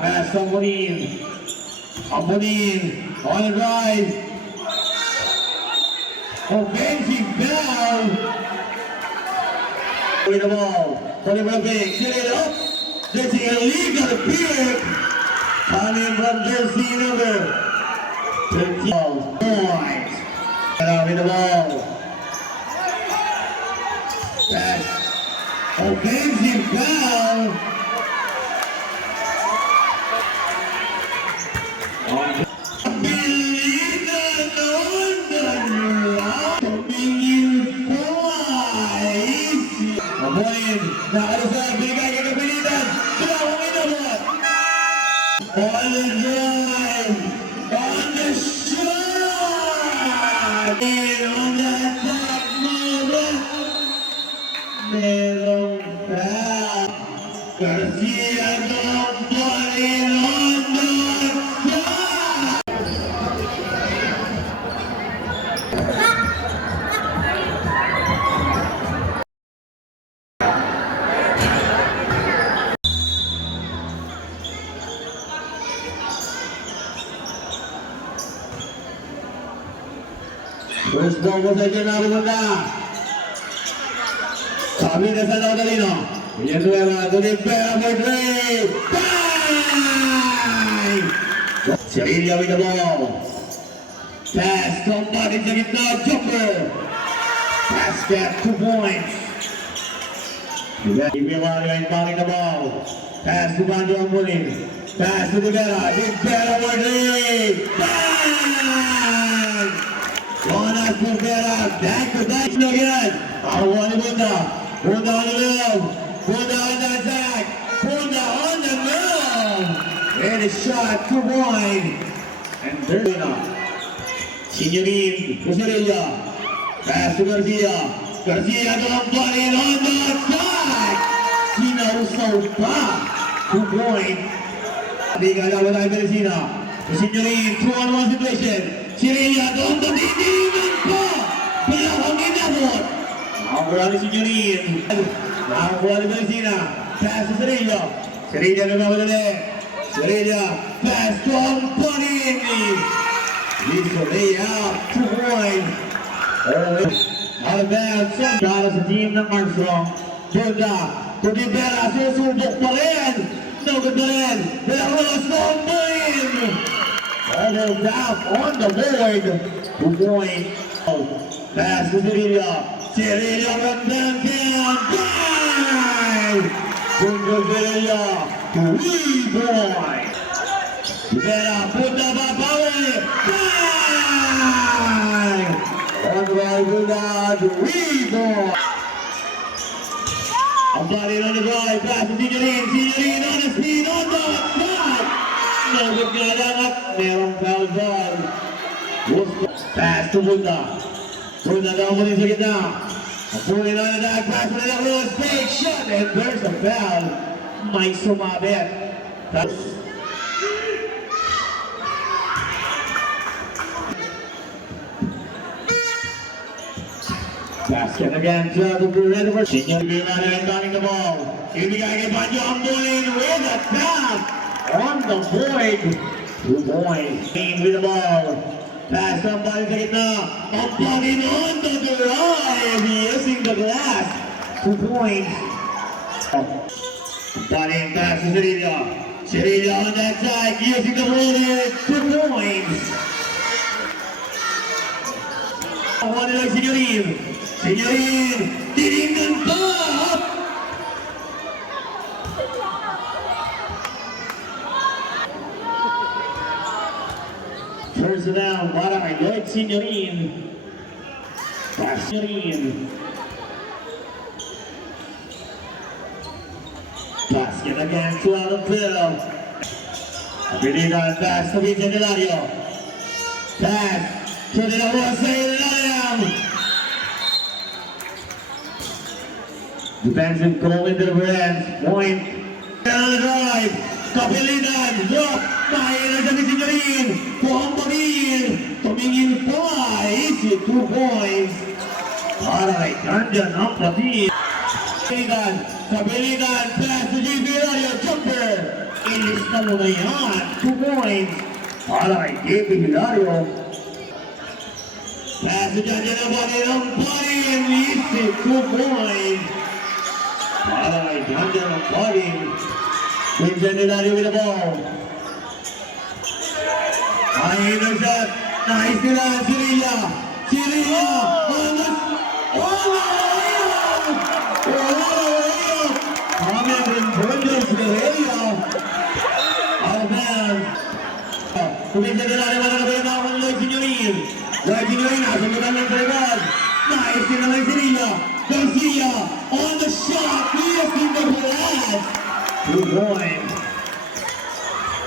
Pass Ambonin. Ambonin on the drive. Offensive foul. With the ball. Tony Brooking. Get it up. Jersey illegal pick. Coming from jersey number 13. Points. With the ball. Pass. Offensive foul. Nakalasa, binigay ka kapilitan. Pinawangin na mo. On the drive. On the shot. And on the attack moment. Merong foul. Garcia Gambonin on the shot. First ball mo sa dyan na pumunta. Sabi na sa Laudalino. Villanueva to the pair for three. Bang! Cirillo with the ball. Pass, somebody sa gitna, jumper. Pass gap, 2 points. Villanueva inbounding the ball. Pass to Bando Ambonin. Pass to Rivera. Rivera for three. Bang! Jonas Rivera, back to back again. Awal Bunda. Bunda on the move. Bunda on the attack. Bunda on the move. And a shot, 2 points. And there's enough. Signorin, Cirillo. Pass to Garcia. Garcia to Ambonin on the attack. Sinausaw pa. 2 points. Hindi ka dapat tayo Peresina. Signorin, 2-on-1 situation. Cirillo to Ambonin. Even pa. Pinahangin na mo. Nakakuha ni Signorin. Nakakuha ni Peresina. Pass to Cirillo. Cirillo na mamadali. Cirillo. Pass to Ambonin. Leads the layout. 2 points. Out of bounds. Para sa team ng Armstrong. Bunda. To Rivera. Susubok pa rin. No good pa rin. Pero Ambonin. Almost out on the board. 2 points. Pass to Cirillo. Cirillo from downtown. Bang! Bunda Cirillo. 3 points. Rivera. Bunda pa power. Bang! On the right, Bunda. 3 points. Ambonin on the drive. Pass to Signorin. Signorin on the speed. On the shot. No good nga lang at merong foul ball. Pass to Bunda. Bunda daw mo rin sa gitna. Ambonin on the drive. Pass to the Cruz. Big shot. And there's a foul. May sumabit. Basket again to the red over. Signorin Rivera inbounding the ball. Ibigay kay Banjo Ambonin with a tap on the board. 2 points. With the ball. Pass somebody sa gitna. Ambonin on the drive. Using the glass. 2 points. Ambonin pass to Cirillo. Cirillo on that side. Using the roller. 2 points. One like Signorin. Signorin, tiningnan pa! First down para kay Lloyd Signorin. Signorin. Basket again to Alan Phil. Abilidad pass to Vincent Hilario. Pass to De La Rosa Hilario. Defensive call into the hands. Point. Down the drive. Kapilitan. Drop. Mahina sa Signorin. Ambonin. Tumingin pa. Easy 2 points. Para kay Kandian ang pati. Kapilitan. Pass to G. Hilario. Jumper. Ilista mo na yan. 2 points. Para kay JP Hilario. Pass to John Janabani ng body. Easy 2 points. Para kay John Janabani. Vincent Hilario with the ball. Ay, intercept. Nice nila. Sirilla. Sirilla. On the... Comment in Brendan Sirilla. Out of bounds. Vincent Hilario wala na ba yung nakakang Lloyd Signorin. Lloyd Signorin. Nasubutan ng Trevad. Nice nila ng Sirilla. Garcia. On the shot. Yes, in the blast. 2 points.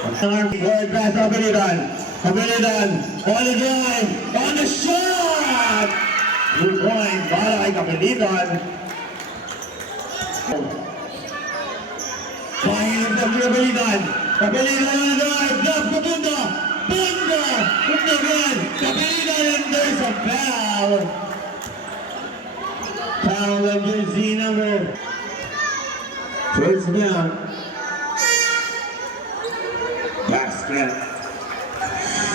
Forward pass, Abilidan. Abilidan on the drive, on the shot! 2 points para kay Abilidan. Pahinag ng Abilidan. Abilidan on the drive, block pa Bunda. Bunda! Bunda again. Abilidan and there's a foul. Foul of jersey number. First down. Basket.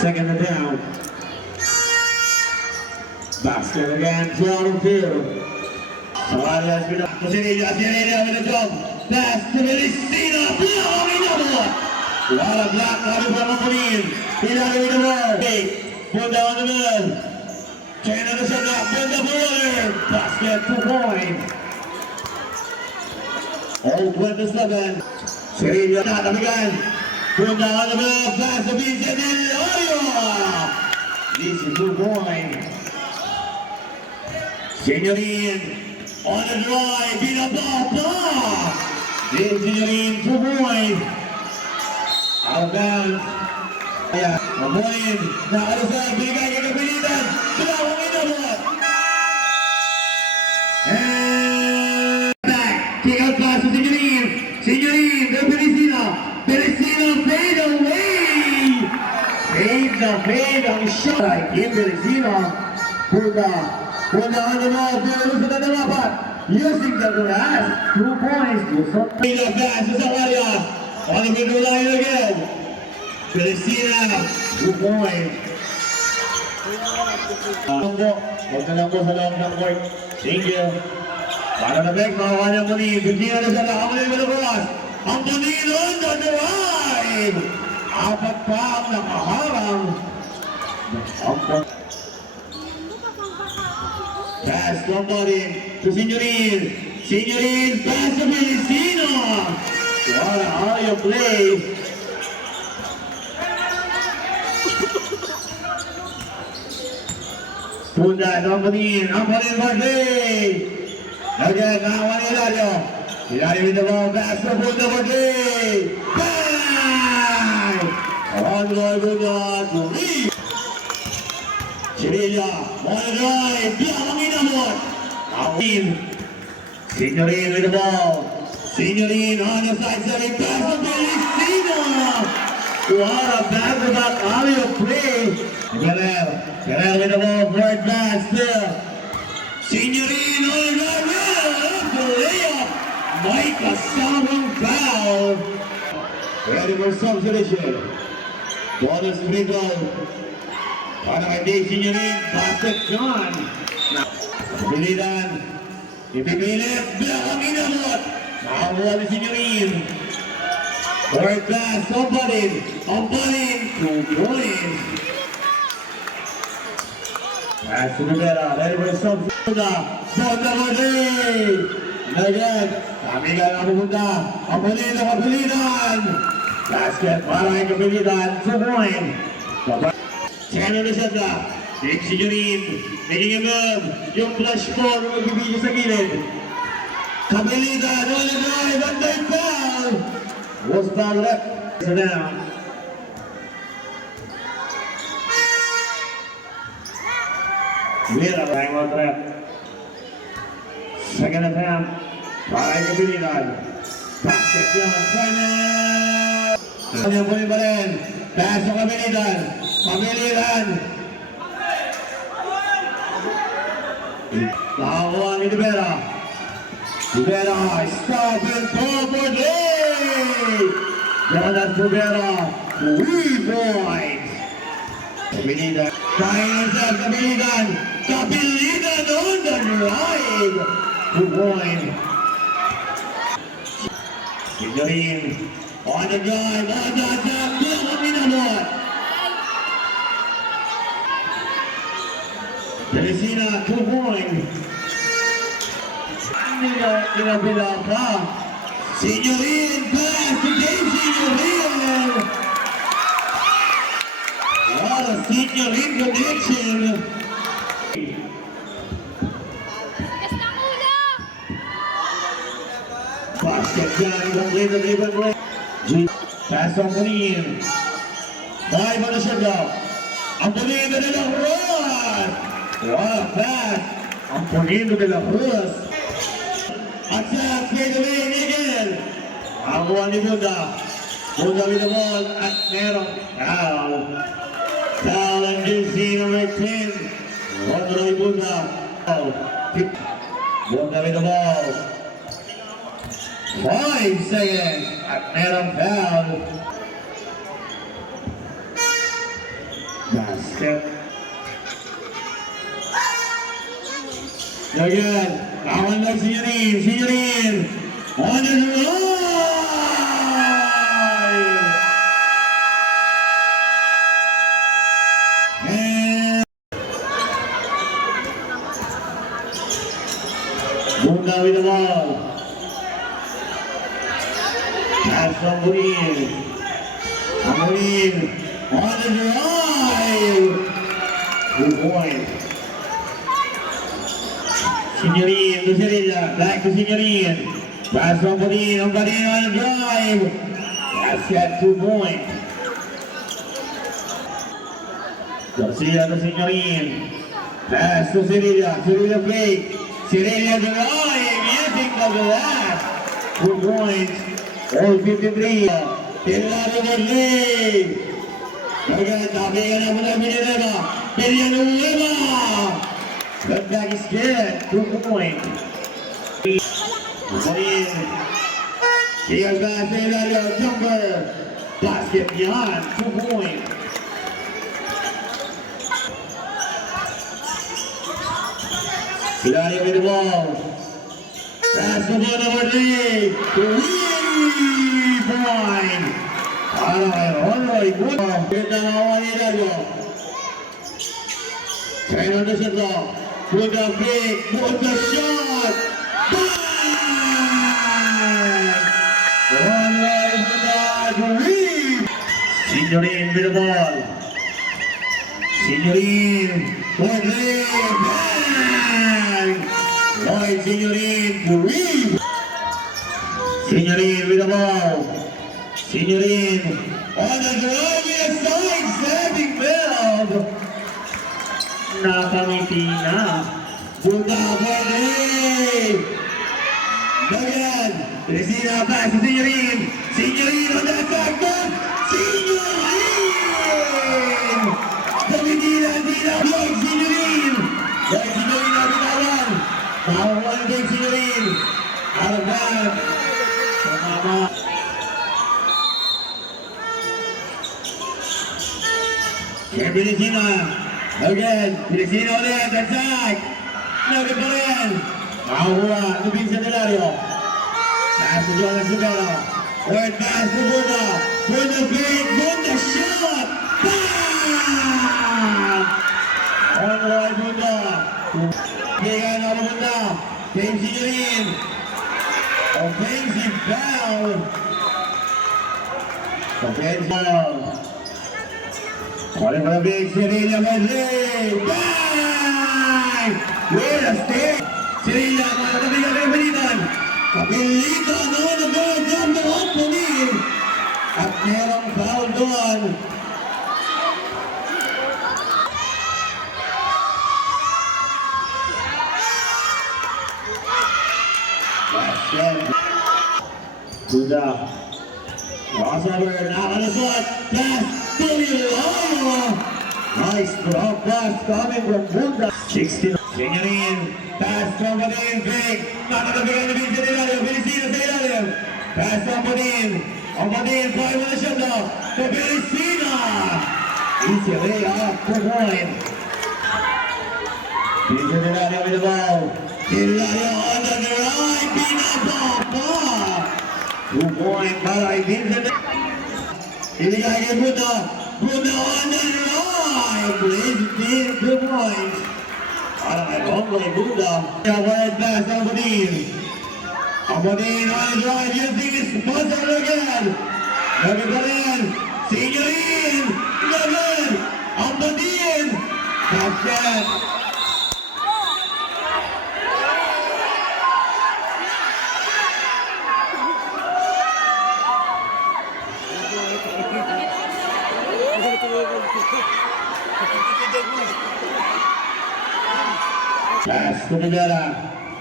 Second and down. Basket again. 12 field. Arias with the Sirilla with the jump. Pass to Melisina. What a block. Kami pa mapunin. Hilario with the ball. Bunda on the middle. China to set up. Bunda forward. Basket 2 points. All 27. Sirilla not again. Bunda on the middle, pass to Vincent Hilario. This is 2 points. Signorin on the drive, beat up ball. This Signorin 2 points. Out of bounds. Ayan, mabuhin. Nakalusay, binigay kay Kapilitan. Dalawang inabot. And back. Kick out pass to Signorin. Signorin, the Pelicina. Pelicina fade away! Fade ang shot ay Kim Pelicina. Bunda on the ball, pero sa dapat. Using the glass, 2 points. Fade of pass to Samaria. On the middle line again. Pelicina, 2 points. Huwag na lang po sa loob ng court. Thank you. Para na Beck, makakuha niya muli. Bigyan na siya nakakamali mo na bukas. Ang Panginoon na drive! 4 pa ang nakaharang. Pass somebody to Signorin. Signorin, pass to Pelicina. What a area play. Bunda, Ampanin Barkley. Again, nakakuha ni Hilario. Hilario with the ball, pass to Bunda Barkley. Bang! On the Bunda to lead. Sirilla, on the drive, Biamang inabot. Signorin with the ball. Signorin on the side, pass to Pelicina. What a back-to-back alley-oop play. Guerrero with the ball, forward pass still. Signorin on the drive, layup. Mike Asawang foul. Ready for substitution. Bonus free throw. Para kay Dave Signorin, basket John. Pilitan. Ipipilit, Biamang inabot. Nakakuha ni Signorin. Forward pass, Ampanin. 2 points. Pass to Rivera, ready for substitution. Bunda Barkley. Again, kami ka na pupunta. Ampanin na Kapilitan. Basket para kay Kapilitan, 2 points. Channel na siya na. Dave Signorin, making a move. Yung flash ball, magbibigay sa gilid. Kapilitan, on the drive, and they foul. Was foul left. So now. Rivera, hang on trap. Second attempt. Para kay Kapilitan. Basket yun, Channel. Ano po rin pa rin? Pass sa Kapilitan. Kapilitan. Nakakuha ni Rivera, stop and forward. Jonas Rivera, 3 points. Kabiligan. Kaya sa Kabiligan. Kabiligan on the drive. 2 points. Signorin on the drive, on the attack. Kaya minamot. Teresina, 2 points. Nila pa. Signorin, pass to Dave Signorin. What a Signorin connection. Basket yan, ibang play. Pass ang Punin. Bahay pa na siya daw. Ang Punin na nila Cruz. What a pass. Ang Punin na nila Cruz. At sa straight away, Nigel. Ang buwan ni Buda. Buda with the ball at merong foul. Foul and jersey number 10. Roy Buda. Buda with the ball. 5 seconds at merong foul. Basket. Again, kawan lang Signorin. On the drive. And Bunda with the ball. Pass from Punin. Punin on the drive. 2 points. Signorin to Cerilla, back to Signorin. Pass from Punin on the drive. That's at 2 points. Garcia to Signorin. Pass to Cerilla. Cerilla fake. Cerilla drive. Using the glass. 2 points. All 53. Tillado ng lead. Again, tabigan na mula Villanueva. That back is good. 2 points. Punin. Here's back to Hilario. Jumper. Basket beyond. 2 points. Hilario with the ball. Pass to ball number 3. 3 points. Alright, good. Good na naman ni Hilario. Turn on the shot clock. Good the break. Good the shot. Bang! One right for the lead. Signorin with the ball. Signorin. Good lead. Bang! Lloyd Signorin to lead. Signorin with the ball. Signorin on the drive with a side stepping build. Nakamiti na. Buta pwede. Bagan. Teresina pass to Signorin. Signorin on the attack. Signorin! Tumitila Lloyd Signorin. Lloyd Signorin na binawan. Nakakuha kay Signorin. Out of bounds. Tumama. Teresina. Again, Teresina ulit, attack! Nabi pa rin! Makakuha, lubing sa Hilario. Pass to Jonas Rivera. Word pass to Buda. Buda fake, Buda shot! Bang! On the right, Buda. Bigay na Buda. James Signorin. Offensive foul. Offensive foul. Calling for a big Cerilla Medley. Bang! With a stick. Cerilla, makatabigan ng Pilitan. Kapilitan on the verge of the opening. At merong foul doon. Buda. Crossover, nakalusot. Pass. Nice drop pass coming from Buda. 16. Signorin. Pass from Punin. Fake. Nakatabigan na din sa Hilario. Felicino sa Hilario. Pass from Punin. Ang patingin, 5 na siya na. Kabelisina! Easy way up, 2 point. Dito na natin with the ball. Hilario on the right, pinapapa. 2 point para kay Vincent. Iligay kay Buda. Buda on the right. Please, 2 points. Para kay Rongoy Buda. Wide pass, Abadin. Abadin on the right, using his muscle again. Lagi pa rin. Signorin. Lagan. Abadin. Basket. Pass to Rivera.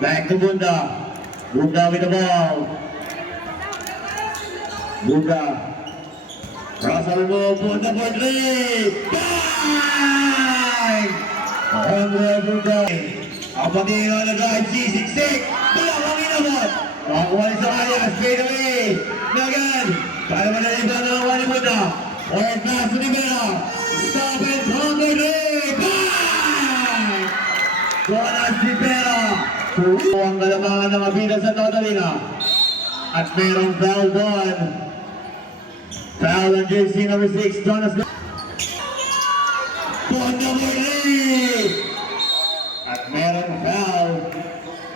Back to Bunda. Bunda with the ball. Bunda. Cross on the move. Bunda for 3. Bang! Andre Bunda. Apatin on the drive. C66. Bula kang inabot. Makakuha sa kanya. Straight away. Nagan. Kaya mo na rin ba ng wali Bunda. Forward pass to Rivera. Stop it. Andre Bang! Jonas Rivera. Ang kalamangan ng abida sa Totalina. At mayroong foul doon. Foul ang jersey number 6, Jonas. Bond number 3. At mayroong foul.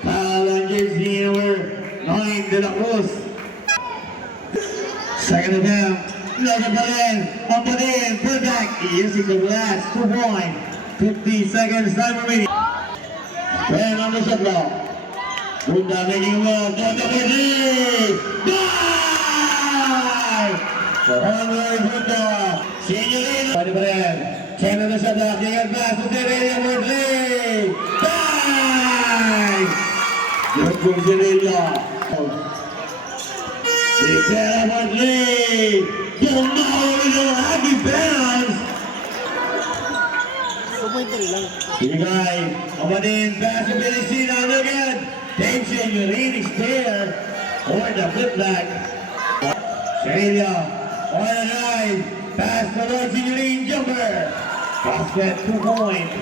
Foul ang jersey number 9, De La Cruz. Second attempt. Lagan pa rin. Ang pa rin. Perfect. Using the last 2 point. 50 seconds time remaining. And on the shot clock. Bunda making a move. Bunda for 3. Bye! Onward Bunda. Signorin. Pwede pa rin. 10 on the shot clock. Ingat pass to Sirelia for 3. Bye! Good for Sirelia. Rivera for 3. Bunda with a happy bounce. Ibigay, Amadin, pass to Belisina, and again, tension, Signorin is there, or the flip back. Celia, on the drive, pass to Lord Signorin, jumper, basket, 2 points.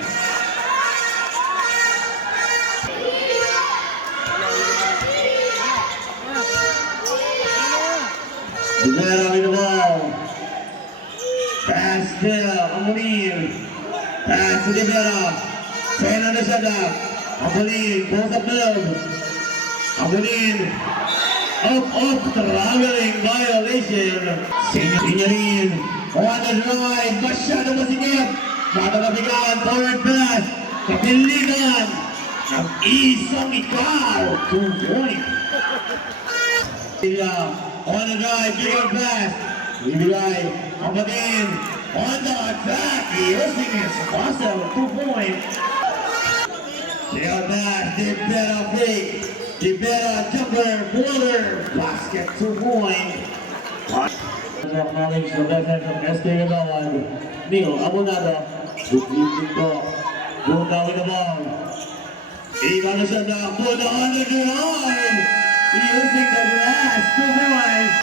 Rivera with the ball, pass to Amadin. Pass to Rivera. 10 on the shot up. Abulin goes up middle. Abulin up, traveling violation. Signorin on the drive. Masyado masikip. Matatabigan. Forward pass. Kapiligan. Ng isang ikaw. 2 points. On the drive. Bigger pass. Ibigay. Abulin. On the attack, using his muscle, 2 points. Tail pass, Rivera fake. Rivera jumper, floater, basket, 2 points. Acknowledge the presence of SK Gagawan. Neil Abonado, good evening po. Bunda with the ball. Ivan Asada, Bunda on the drive. Using the last 2 points.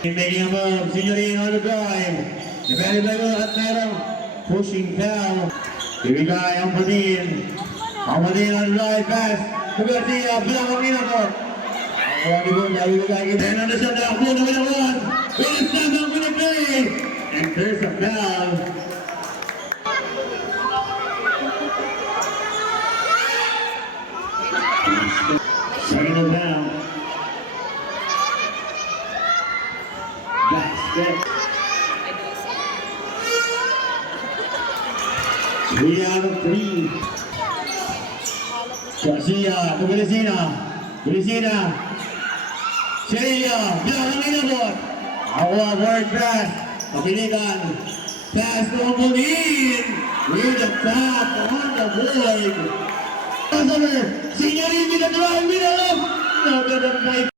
Making a move, Signorin on the drive. Defended by Will at merong pushing foul. Ibigay ang Padin. Ang Padin on the right pass. Garcia, bilang ang minakot. Ang wali Bunda, ibigay kita. And on the shutdown, Bunda with a 1. With a step up with a play. And there's a foul. Second down. Basket. 3 out of 3. Garcia to Belisina. Belisina. Celia. Bilang ang inabot. Awa, word pass. Kapiligan. Pass to Abulin. With the tap on the board. Crossover. Signorin with the drive. With the left. No, with the right.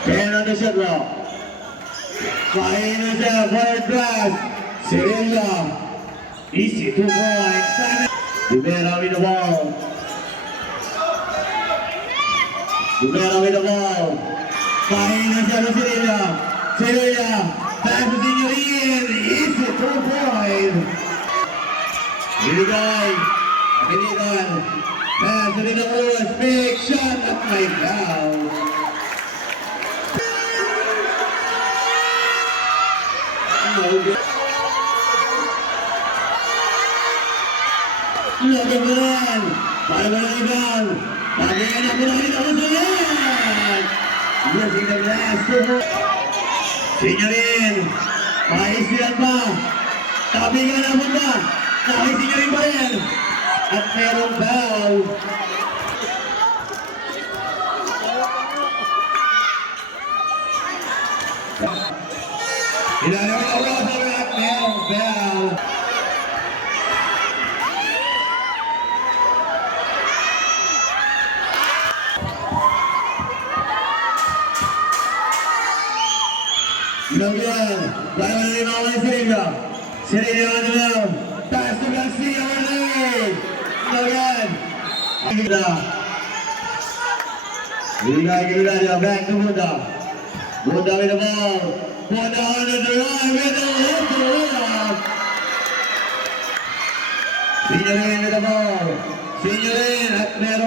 Kaya na shot clock. Mahina siya, forward pass. Cirilla. Easy 2 points. Rivera with the ball. Rivera with the ball. Mahina siya ng Cirilla. Cirilla. Pass to Signorin. Easy 2 points. Here we go. Pilitan. Pass to the Cruz. Big shot at my down. Lagyan mo rin. Para mo ng ibang. Pagkakan ako na rin ako sa yan. Looking the last two. Signorin. Maisilan pa. Tabigan na punta. Signorin pa rin. At merong foul. Ilalim ang water at merong foul. Lagyan. Para mo rin ako ni Cirilla. Cirilla on the ground. Pass to Garcia. Lagyan. Gila. Back to Bunda. Bunda with the ball. Bunda on the drive with the hook. Signorin with the ball. Signorin at meron